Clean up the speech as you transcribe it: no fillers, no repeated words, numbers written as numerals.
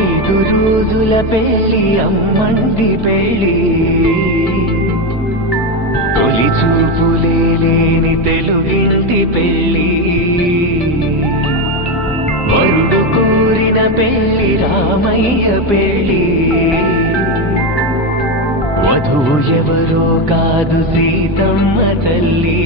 5 రోజుల పెళ్లి అమ్మంటి పెళ్లి తొలి చూపులే లేని తెలుగింటి పెళ్లి వరుడు కోరిన పెళ్లి రామయ్య పెళ్లి వధువు ఎవరో కాదు సీతమ్మ తల్లి